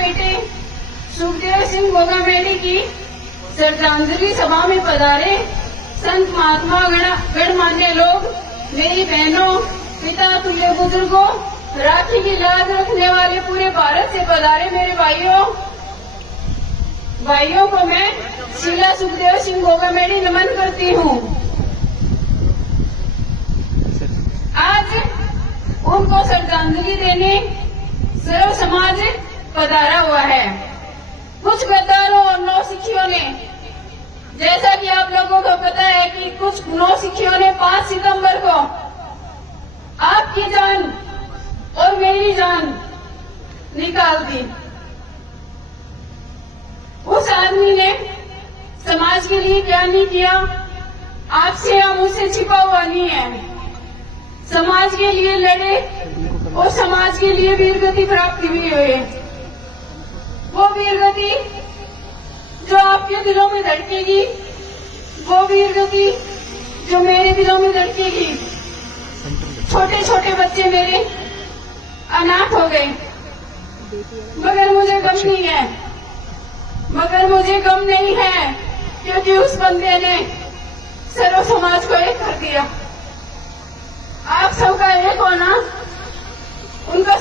बेटे सुखदेव सिंह गोगामेडी की श्रद्धांजलि सभा में पधारे संत महात्मा गणमान्य लोग, मेरी बहनों, पिता तुल्य बुजुर्गों, राखी की लाज रखने वाले पूरे भारत से पधारे मेरे भाइयों को मैं शीला सुखदेव सिंह गोगामेडी नमन करती हूँ। आज उनको श्रद्धांजलि देने सर्व समाज पधारा हुआ है। कुछ गद्दारों और नौसिखियों ने, जैसा कि आप लोगों को पता है कि कुछ नौसिखियों ने 5 सितंबर को आपकी जान और मेरी जान निकाल दी। उस आदमी ने समाज के लिए क्या नहीं किया, आपसे या मुझसे छिपा हुआ नहीं है। समाज के लिए लड़े और समाज के लिए वीरगति प्राप्त भी हुई। वो वीरगति जो आपके दिलों में धड़केगी, वो वीरगति जो मेरे दिलों में धड़केगी। छोटे छोटे बच्चे मेरे अनाथ हो गए, मगर मुझे गम नहीं है, क्योंकि उस बंदे ने सर्व समाज को एक कर दिया। आप सबका एक होना उनका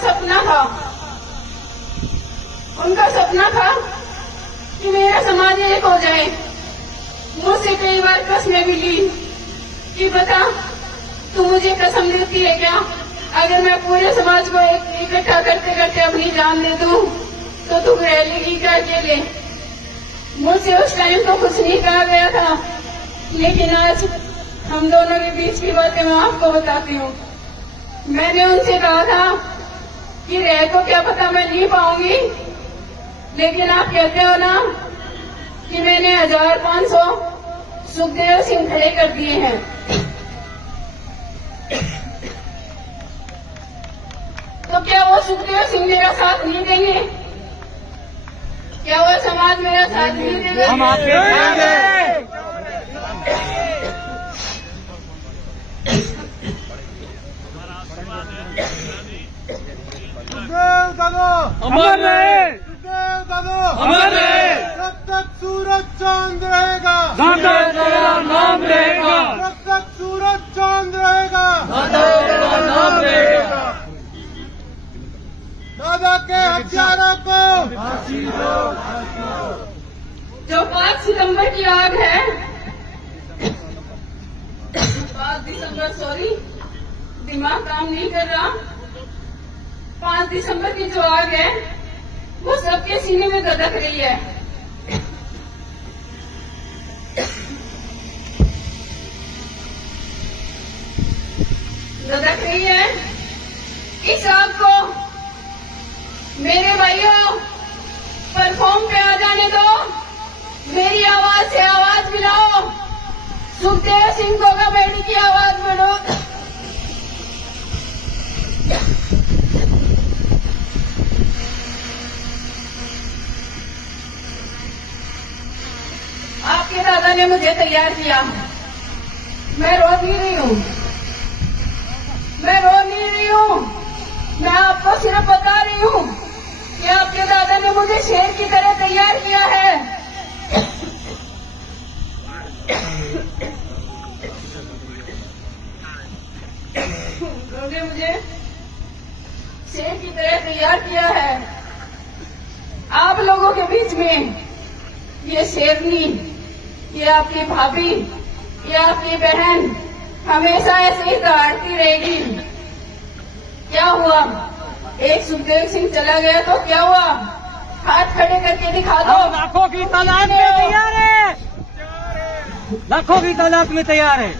सपना था कि मेरा समाज एक हो जाए। मुझसे कई बार कसमें भी ली कि बता, तू मुझे कसम देती है क्या, अगर मैं पूरे समाज को इकट्ठा करते करते अपनी जान दे दूं तो तू रह लेगी क्या अकेले। मुझसे उस टाइम तो कुछ नहीं कहा गया था, लेकिन आज हम दोनों के बीच की बातें मैं आपको बताती हूँ। मैंने उनसे कहा था कि रह तो क्या पता मैं नहीं पाऊंगी, लेकिन आप कहते हो ना कि मैंने 1500 सुखदेव सिंह खड़े कर दिए हैं। तो क्या वो सुखदेव सिंह मेरा साथ नहीं देंगे? क्या वो समाज मेरा साथ नहीं देगा? हम आपके अमर रहे, अमर रहे, जब तक सूरज चांद रहेगा, जब तक तेरा नाम रहेगा, जब तक सूरज चांद रहेगा, जब तक तेरा नाम रहेगा। दादा के हथियारों को जो 5 सितंबर की आग है, 5 दिसंबर, सॉरी दिमाग काम नहीं कर रहा, 5 दिसंबर की जो आग है वो सबके सीने में धधक रही है। धधक रही है। इस आग को मेरे भाइयों प्लेटफॉर्म पे आ जाने दो, मेरी आवाज से आवाज मिलाओ, सुखदेव सिंह गोगामेडी की आवाज बढ़ो। आपके दादा ने मुझे तैयार किया, मैं रो नहीं रही हूँ, मैं आपको सिर्फ बता रही हूँ कि आपके दादा ने मुझे शेर की तरह तैयार किया है। उन्होंने मुझे शेर की तरह तैयार किया है। आप लोगों के बीच में ये शेरनी, ये आपकी भाभी, ये आपकी बहन हमेशा ऐसे ही दहाड़ती रहेगी। क्या हुआ? एक सुखदेव सिंह चला गया तो क्या हुआ? हाथ खड़े करके दिखा दो। लाखों की तादाद में तैयार है, लाखों की तादाद में तैयार है।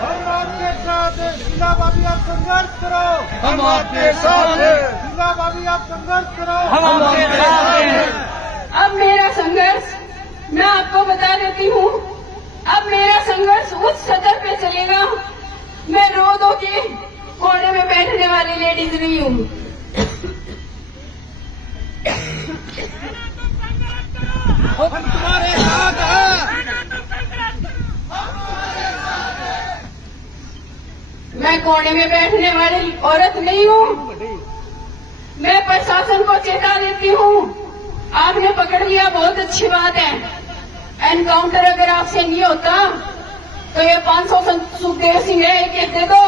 हम आपके साथ हैं, शीला भाभी आप संघर्ष करो, हम आपके साथ हैं, शीला भाभी आप संघर्ष करो, हम आपके साथ हैं। अब मेरा संघर्ष मैं आपको बता देती हूँ, अब मेरा संघर्ष उस सतर पे चलेगा। मैं रो दो के कोने में बैठने वाली लेडीज नहीं हूँ। हम तुम्हारे साथ हैं, मैं कोने में बैठने वाली औरत नहीं हूँ। मैं प्रशासन को चेता देती हूँ, आपने पकड़ लिया, बहुत अच्छी बात है। एनकाउंटर अगर आपसे नहीं होता तो ये 500 सुखदेव सिंह है, एक दे दो,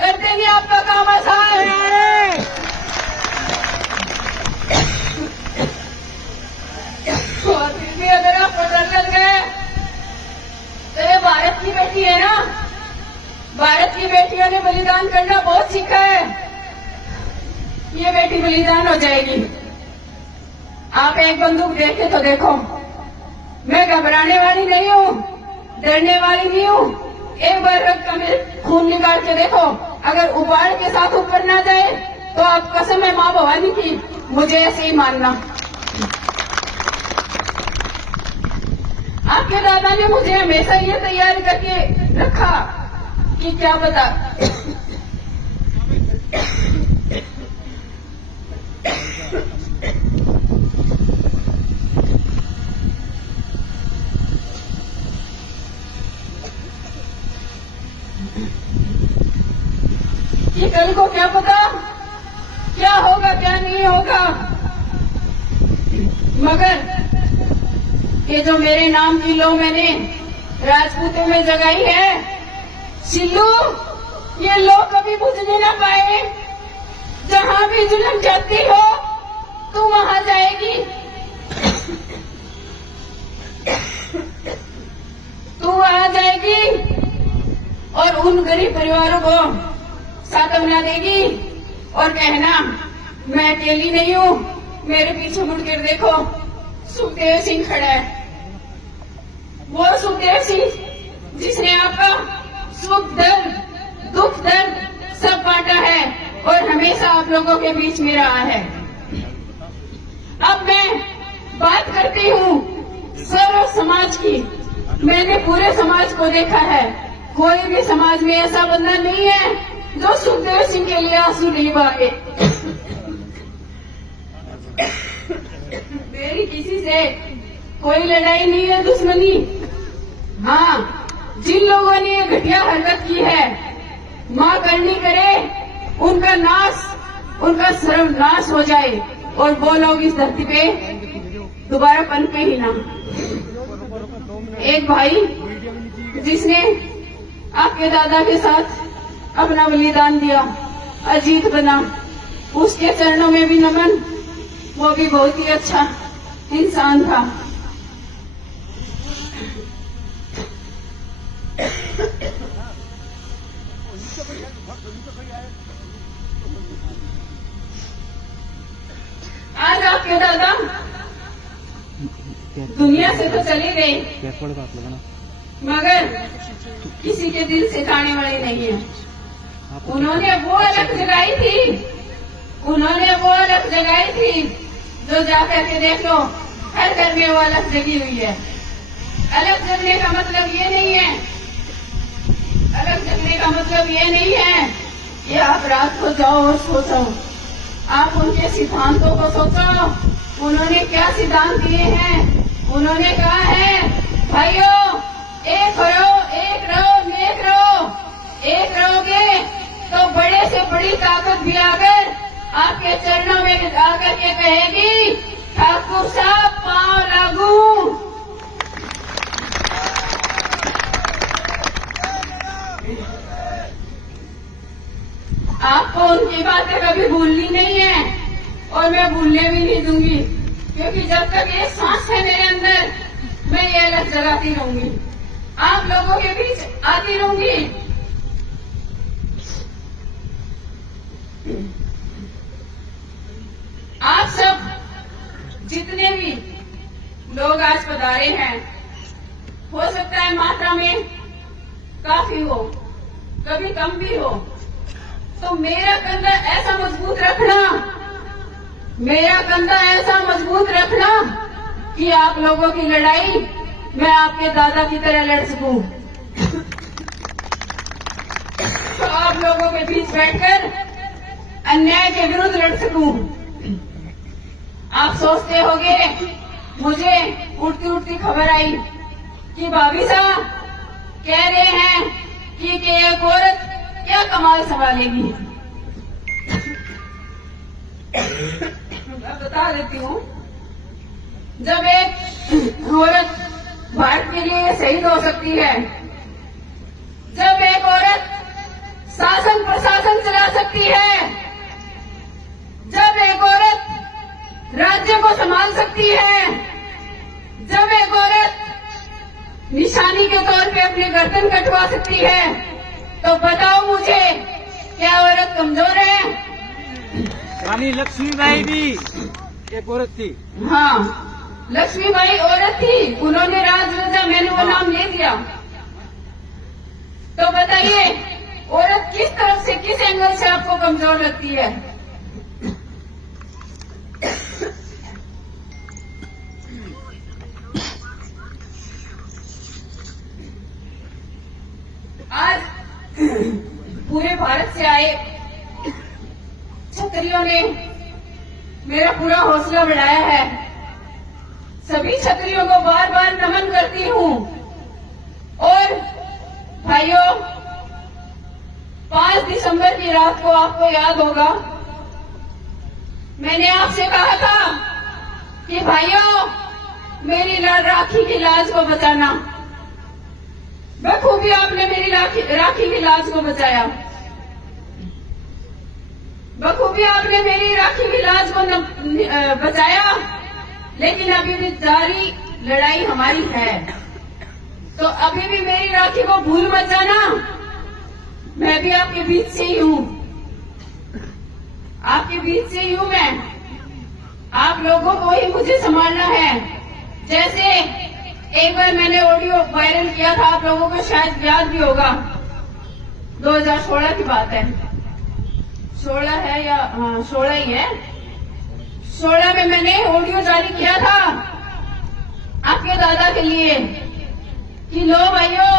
कर देंगे आपका काम आसान। और फिर भी अगर आपको डर लग गए तो ये भारत की बेटी है ना, भारत की बेटियों ने बलिदान करना बहुत सीखा है। ये बेटी बलिदान हो जाएगी। आप एक बंदूक देखे तो देखो, मैं घबराने वाली नहीं हूँ, डरने वाली नहीं हूँ। एक बार रक्त का खून निकाल के देखो, अगर उबाल के साथ ऊपर ना जाए तो आप कसम है माँ भवानी की, मुझे ऐसे ही मानना। आपके दादा ने मुझे हमेशा ये तैयार करके रखा कि क्या पता कि कल को क्या पता क्या होगा क्या नहीं होगा, मगर ये जो मेरे नाम की लो मैंने राजपूतों में जगाई है, सिल्लू, ये लो कभी बुझने ना पाए। जहां भी जुल्म जाती हो तू वहां जाएगी, तू वहां जाएगी और उन गरीब परिवारों को सांत्वना देगी और कहना मैं अकेली नहीं हूं, मेरे पीछे मुड़कर देखो सुखदेव सिंह खड़ा है। वो सुखदेव सिंह जिसने आपका सुख दर्द दुख दर्द सब बांटा है और हमेशा आप लोगों के बीच में रहा है। अब मैं बात करती हूँ सर्व समाज की। मैंने पूरे समाज को देखा है, कोई भी समाज में ऐसा बंदा नहीं है जो सुखदेव सिंह के लिए आंसू नहीं बहाए। मेरी किसी से कोई लड़ाई नहीं है, दुश्मनी। हाँ, जिन लोगों ने ये घटिया हरकत की है, माँ करनी करे उनका नाश, उनका सर्वनाश हो जाए और वो लोग इस धरती पे दोबारा पनपे ही ना। एक भाई जिसने आपके दादा के साथ अपना बलिदान दिया, अजीत बना, उसके चरणों में भी नमन। वो भी बहुत ही अच्छा इंसान था। आज आपके दादा दुनिया से तो चले गए, मगर किसी के दिल से जाने वाले नहीं है। उन्होंने वो अलग जगाई थी, उन्होंने वो अलग जगाई थी जो जाकर के देख लो हर घर में वो अलग जगी हुई है। अलग जगने का मतलब ये नहीं है, अलग जगने का मतलब ये नहीं है कि आप रात को जाओ और सोचो। आप उनके सिद्धांतों को सोचो, उन्होंने क्या सिद्धांत दिए हैं। उन्होंने कहा है भाइयों, एक रहो, एक रहो, नेक रहो। एक रहोगे तो बड़े से बड़ी ताकत भी आकर आपके चरणों में आकर के कहेगी ठाकुर साहब पांव लागू। आपको उनकी बातें कभी भूलनी नहीं है और मैं भूलने भी नहीं दूंगी, क्योंकि जब तक ये सांस है मेरे अंदर मैं ये अलग जगाती रहूंगी, आप लोगों के बीच आती रहूंगी। आप सब जितने भी लोग आज पधारे हैं, हो सकता है मात्रा में काफी हो, कभी कम भी हो, तो मेरा कंधा ऐसा मजबूत रखना, मेरा कंधा ऐसा मजबूत रखना कि आप लोगों की लड़ाई मैं आपके दादा की तरह लड़ सकूं। तो आप लोगों के बीच बैठकर अन्याय के विरुद्ध लड़ सकूं। आप सोचते होंगे, मुझे उड़ती उड़ती खबर आई कि भाभी साहब कह रहे हैं कि एक औरत क्या क्या कमाल संभालेगी। मैं बता देती हूँ, जब एक औरत भारत के लिए शहीद हो सकती है, जब एक औरत शासन प्रशासन चला सकती है, जब एक औरत राज्य को संभाल सकती है, जब एक औरत निशानी के तौर पे अपनी गर्दन कटवा सकती है, तो बताओ मुझे, क्या औरत कमजोर है? रानी लक्ष्मीबाई भी एक औरत थी। हाँ, लक्ष्मीबाई औरत थी, उन्होंने राज रचा, मैंने वो नाम ले दिया। तो बताइए, औरत किस तरफ से, किस एंगल से आपको कमजोर लगती है? आज पूरे भारत से आए क्षत्रियों ने मेरा पूरा हौसला बढ़ाया है। सभी क्षत्रियों को बार बार नमन करती हूँ। और भाइयों, 5 दिसंबर की रात को आपको याद होगा, मैंने आपसे कहा था कि भाइयों, मेरी राखी की लाज को बचाना। बखूबी आपने मेरी राखी की लाज को बचाया, बखूबी आपने मेरी राखी की लाज को बचाया। लेकिन अभी भी जारी लड़ाई हमारी है, तो अभी भी मेरी राखी को भूल मत जाना। मैं भी आपके बीच से ही हूँ, आपके बीच से ही हूँ मैं। आप लोगों को ही मुझे संभालना है। जैसे एक बार मैंने ऑडियो वायरल किया था, आप लोगों को शायद याद भी होगा, 2016 की बात है, 16 है या हाँ 16 ही है। 16 में मैंने ऑडियो जारी किया था आपके दादा के लिए कि लो भाइयों,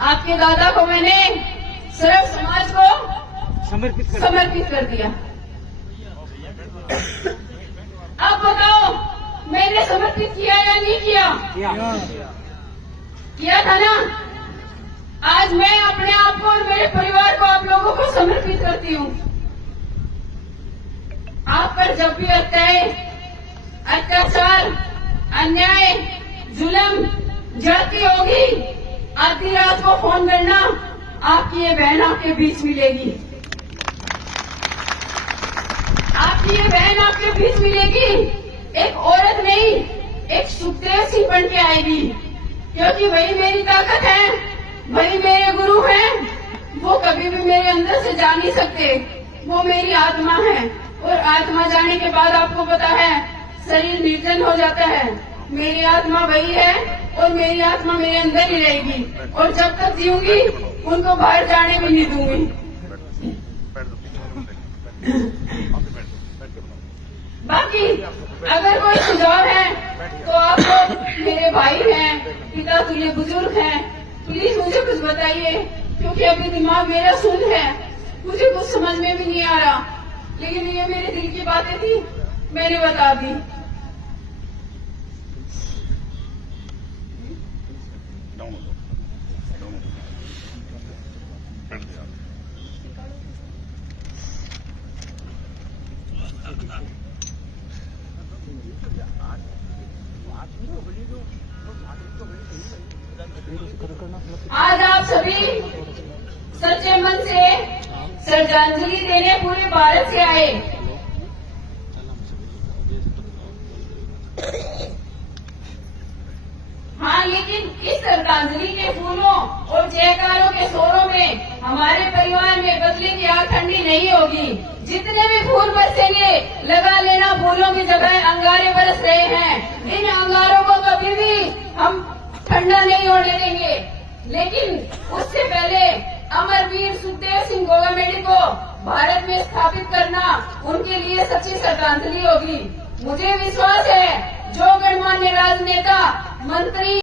आपके दादा को मैंने सिर्फ समाज को समर्पित कर दिया। अब बताओ, मैंने समर्पित किया या नहीं किया? किया था ना। आज मैं अपने आप को और मेरे परिवार को आप लोगों को समर्पित करती हूँ। आप पर जब भी अत्याचार, अन्याय, जुल्म, जाति होगी, आधी रात को फोन करना, आपकी ये बहन आपके बीच मिलेगी, आपकी ये बहन आपके बीच मिलेगी। एक औरत नहीं, एक सुखदेव सिंह बन के आएगी, क्योंकि वही मेरी ताकत है, वही मेरे गुरु हैं। वो कभी भी मेरे अंदर से जा नहीं सकते, वो मेरी आत्मा है। और आत्मा जाने के बाद आपको पता है, शरीर निर्जन हो जाता है। मेरी आत्मा वही है और मेरी आत्मा मेरे अंदर ही रहेगी, और जब तक जीऊंगी उनको बाहर जाने भी नहीं दूंगी। बाकी अगर कोई सुझाव है तो आप लोग मेरे भाई हैं, पिता तुल्य बुजुर्ग हैं, प्लीज मुझे कुछ बताइए, क्योंकि अभी दिमाग मेरा सुन्न है, मुझे कुछ समझ में भी नहीं आ रहा। लेकिन ये मेरे दिल की बातें थी, मैंने बता दी। आज आप सभी सच्चे मन से श्रद्धांजलि देने पूरे भारत से आए। हाँ, लेकिन इस श्रद्धांजलि के फूलों और जयकारों के शोरों में हमारे परिवार में बदले की आग ठंडी नहीं होगी। जितने भी फूल बरसेंगे, लगा लेना फूलों की जगह अंगारे बरस रहे हैं। इन अंगारों को कभी भी हम ठंडा नहीं होने देंगे। लेकिन उससे पहले अमरवीर सुखदेव सिंह गोगामेडी को भारत में स्थापित करना उनके लिए सच्ची श्रद्धांजलि होगी। मुझे विश्वास है, जो गणमान्य राजनेता, मंत्री